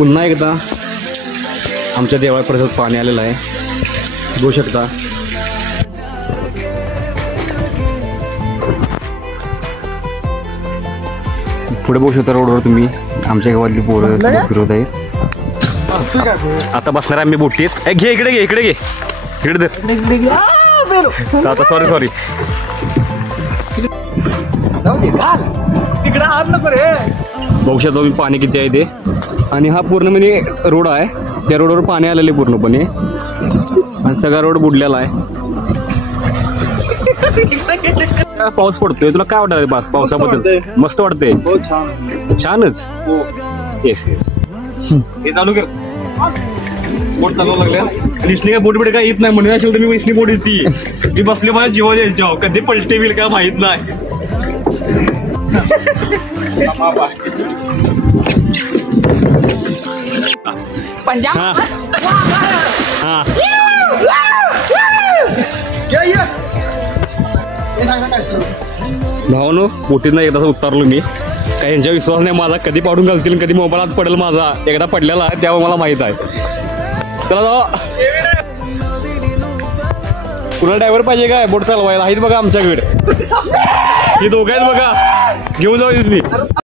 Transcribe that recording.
पुन्हा एकदा आमच्या देवळा परिसरात पाणी आलेलं आहे, बघू शकता. पुढे बघू शकता रोडवर तुम्ही आमच्या गावातली पोरं फिरवत आहेत. आता बसणार आम्ही बोटीत. घे इकडे घे इकडे घे इकडे आता सॉरी बघू शकता तुम्ही पाणी किती आहे ते. आणि हा पूर्ण म्हणजे रोड आहे, त्या रोडवर पाणी आलेले पूर्णपणे आणि सगळा रोड बुडलेला आहे. पाऊस पडतोय, तुला काय वाटत पास पावसाबद्दल? मस्त वाटतंय, छानच. येस हे चालू कर, बोट चालू लागल्या. विष्णी काय बोट बिट काय येत नाही म्हणून असेल तर मी विष्णी बोट येते. मी बसले माझ्या जीवा द्यायच्या, कधी पलटे बिल काय माहित नाही. भावानो बोटीनं एकदा उतरलो मी, काही यांच्या विश्वास नाही माझा, कधी पाडून घालतील कधी मोबाईलात पडेल माझा. एकदा पडलेला आहे त्यामुळे मला माहित आहे. चला जाऊ. कुणाला ड्रायव्हर पाहिजे काय बोट चालवायला? आहेत बघा आमच्याकडे, हे दोघं आहेत बघा, घेऊन जाऊ तुम्ही.